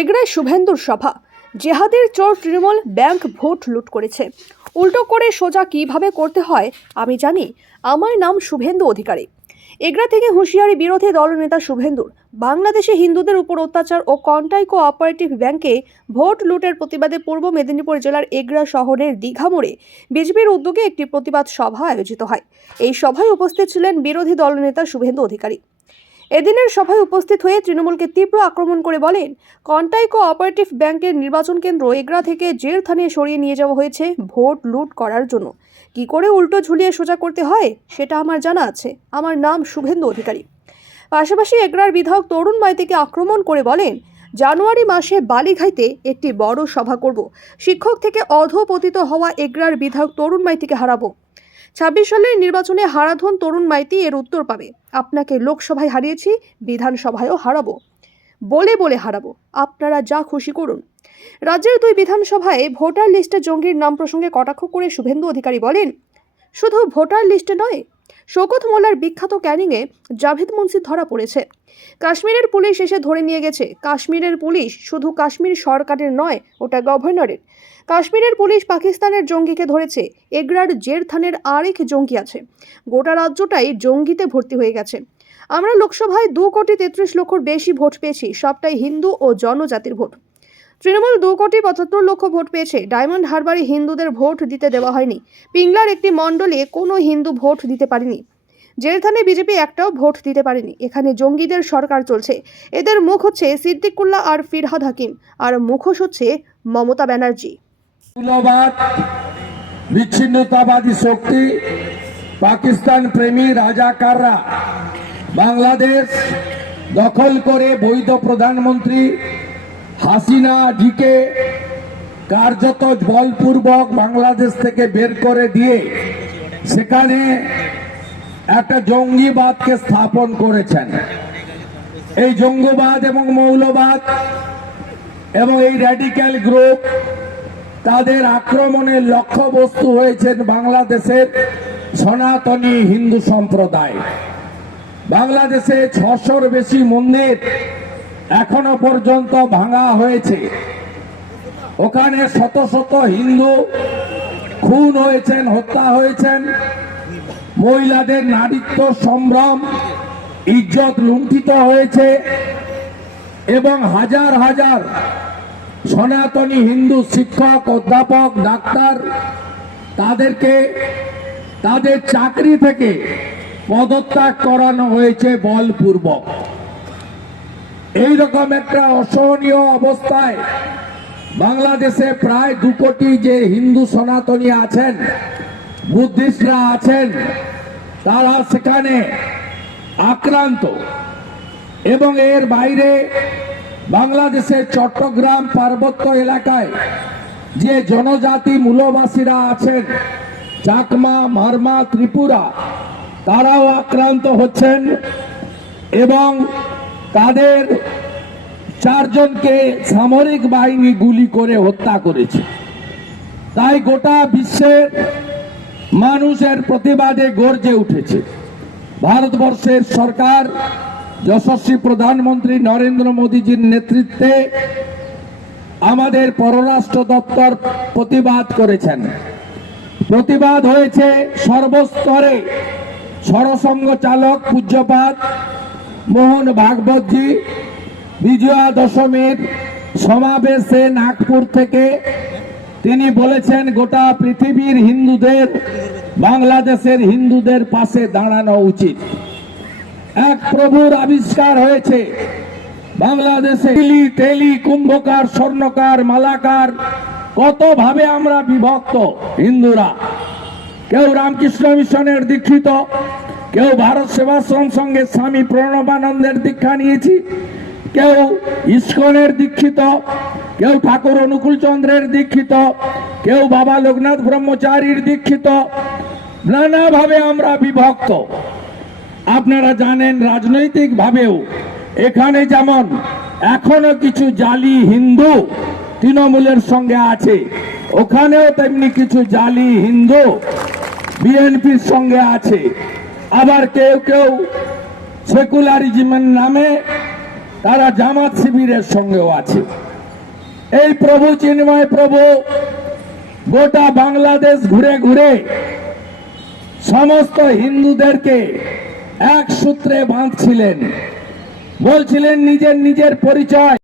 এগড়ায় শুভেন্দুর সভা। জেহাদের চোর তৃণমূল ব্যাংক ভোট লুট করেছে। উল্টো করে সোজা কীভাবে করতে হয়, আমি জানি। আমার নাম শুভেন্দু অধিকারী। এগড়া থেকে হুঁশিয়ারি বিরোধী দলনেতা শুভেন্দুর। বাংলাদেশে হিন্দুদের উপর অত্যাচার ও কন্টাই কোঅপারেটিভ ব্যাংকে ভোট লুটের প্রতিবাদে পূর্ব মেদিনীপুর জেলার এগড়া শহরের দীঘা মোড়ে বিজেপির উদ্যোগে একটি প্রতিবাদ সভা আয়োজিত হয়। এই সভায় উপস্থিত ছিলেন বিরোধী দলনেতা শুভেন্দু অধিকারী। এদিনের সভায় উপস্থিত হয়ে তৃণমূলকে তীব্র আক্রমণ করে বলেন, কন্টাই কোঅপারেটিভ ব্যাংকের নির্বাচন কেন্দ্র এগরা থেকে জের থানে সরিয়ে নিয়ে যাওয়া হয়েছে ভোট লুট করার জন্য। কি করে উল্টো ঝুলিয়ে সোজা করতে হয় সেটা আমার জানা আছে। আমার নাম শুভেন্দু অধিকারী। পাশাপাশি এগরার বিধায়ক তরুণ মাইতিকে আক্রমণ করে বলেন, জানুয়ারি মাসে বালিঘাইতে একটি বড় সভা করব। শিক্ষক থেকে অধপতিত হওয়া এগরার বিধায়ক তরুণ মাইতিকে হারাবো। ছাব্বিশ সালের নির্বাচনে হারাধন তরুণ মাইতি এর উত্তর পাবে। আপনাকে লোকসভায় হারিয়েছি, বিধানসভায়ও হারাবো। বলে বলে হারাবো। আপনারা যা খুশি করুন। রাজ্যের দুই বিধানসভায় ভোটার লিস্টে জঙ্গির নাম প্রসঙ্গে কটাক্ষ করে শুভেন্দু অধিকারী বলেন, শুধু ভোটার লিস্টে নয় শোকত মোল্লার বিখ্যাত ক্যানিংয়ে জাভেদ মুন্সি ধরা পড়েছে। কাশ্মীরের পুলিশ এসে ধরে নিয়ে গেছে, কাশ্মীরের পুলিশ শুধু কাশ্মীর সরকারের নয়, ওটা গভর্নরের। কাশ্মীরের পুলিশ পাকিস্তানের জঙ্গিকে ধরেছে, এগরার জের থানের আরেক জঙ্গি আছে। গোটা রাজ্যটাই জঙ্গিতে ভর্তি হয়ে গেছে। আমরা লোকসভায় দু কোটি তেত্রিশ লক্ষর বেশি ভোট পেয়েছি, সবটাই হিন্দু ও জনজাতির ভোট। তৃণমূল দু কোটি পঁচাত্তর লক্ষ ভোট পেয়েছে। ডায়মন্ড হারবারে হিন্দুদের ভোট দিতে দেওয়া হয়নি। পিংলার একটি মণ্ডলে কোনো হিন্দু ভোট দিতে পারেনি। জেলথানে বিজেপি একটাও ভোট দিতে পারেনি। এখানে জঙ্গিদের সরকার চলছে। এদের মুখ হচ্ছে সিদ্দিকুল্লাহ আর ফিরহাদ হাকিম। আর মুখোশ হচ্ছে মমতা ব্যানার্জি। বিচ্ছিন্নতাবাদী শক্তি, পাকিস্তান প্রেমী রাজাকাররা। বাংলাদেশ দখল করে বৈধ প্রধানমন্ত্রী হাসিনা জিকে কার্যত বলপূর্বক বাংলাদেশ থেকে বের করে দিয়ে সেখানে একটা জঙ্গিবাদকে স্থাপন করেছেন। এই জঙ্গিবাদ এবং মৌলবাদ এবং এই র্যাডিক্যাল গ্রুপ তাদের আক্রমণের লক্ষ্যবস্তু হয়েছেন বাংলাদেশের সনাতনী হিন্দু সম্প্রদায়। বাংলাদেশে ছশোর বেশি মন্দির এখনও পর্যন্ত ভাঙা হয়েছে। ওখানে শত শত হিন্দু খুন হয়েছেন, হত্যা হয়েছেন। মহিলাদের নারীত্ব, সম্ভ্রম, ইজ্জত লুণ্ঠিত হয়েছে এবং হাজার হাজার সনাতনী হিন্দু শিক্ষক, অধ্যাপক, ডাক্তার তাদেরকে তাদের চাকরি থেকে পদত্যাগ করানো হয়েছে বলপূর্বক। এইরকম একটা অসহনীয় অবস্থায় বাংলাদেশে প্রায় দু কোটি যে হিন্দু সনাতনী আছেন, বুদ্ধিস্টরা আছেন, তারা সেখানে আক্রান্ত। এবং এর বাইরে বাংলাদেশের চট্টগ্রাম পার্বত্য এলাকায় যে জনজাতি মূলবাসীরা আছেন, চাকমা, মারমা, ত্রিপুরা, তারাও আক্রান্ত হচ্ছেন এবং তাদের চারজনকে সামরিক বাহিনী গুলি করে হত্যা করেছে। তাই গোটা বিশ্বের মানুষের প্রতিবাদে গর্জে উঠেছে। ভারতবর্ষের সরকার যশস্বী প্রধানমন্ত্রী নরেন্দ্র মোদীজির নেতৃত্বে আমাদের পররাষ্ট্র দপ্তর প্রতিবাদ করেছেন। প্রতিবাদ হয়েছে সর্বস্তরে। সরসঙ্গ চালক পূজ্যপাত মোহন ভাগবতজি বিজয়া দশমীর সমাবেশে নাগপুর থেকে তিনি বলেছেন, গোটা পৃথিবীর হিন্দুদের, বাংলাদেশের হিন্দুদের পাশে দাঁড়ানো উচিত। এক প্রভুর আবিষ্কার হয়েছে। বাংলাদেশে টেলি টেলি, কুম্ভকার, স্বর্ণকার, মালাকার কত ভাবে আমরা বিভক্ত হিন্দুরা। কেউ রামকৃষ্ণ মিশনের দীক্ষিত কেউ ভারত সেবাশ্রম সঙ্গে স্বামী প্রণবানন্দের দীক্ষা নিয়েছি, কেউ ইস্কনের দীক্ষিত, কেউ ঠাকুর অনুকূল চন্দ্রের দীক্ষিত, কেউ বাবা লোকনাথ ব্রহ্মচারীর দীক্ষিত। নানাভাবে আমরা বিভক্ত। আপনারা জানেন রাজনৈতিক ভাবেও এখানে যেমন এখনও কিছু জালি হিন্দু তৃণমূলের সঙ্গে আছে, ওখানেও তেমনি কিছু জালি হিন্দু বিএনপির সঙ্গে আছে। আবার কেউ কেউ সেকুলারিজমের নামে তারা জামাত শিবিরের সঙ্গেও আছে। এই প্রভু চিন্ময় প্রভু গোটা বাংলাদেশ ঘুরে ঘুরে সমস্ত হিন্দুদেরকে এক সূত্রে বাঁধছিলেন। বলছিলেন, নিজের নিজের পরিচয়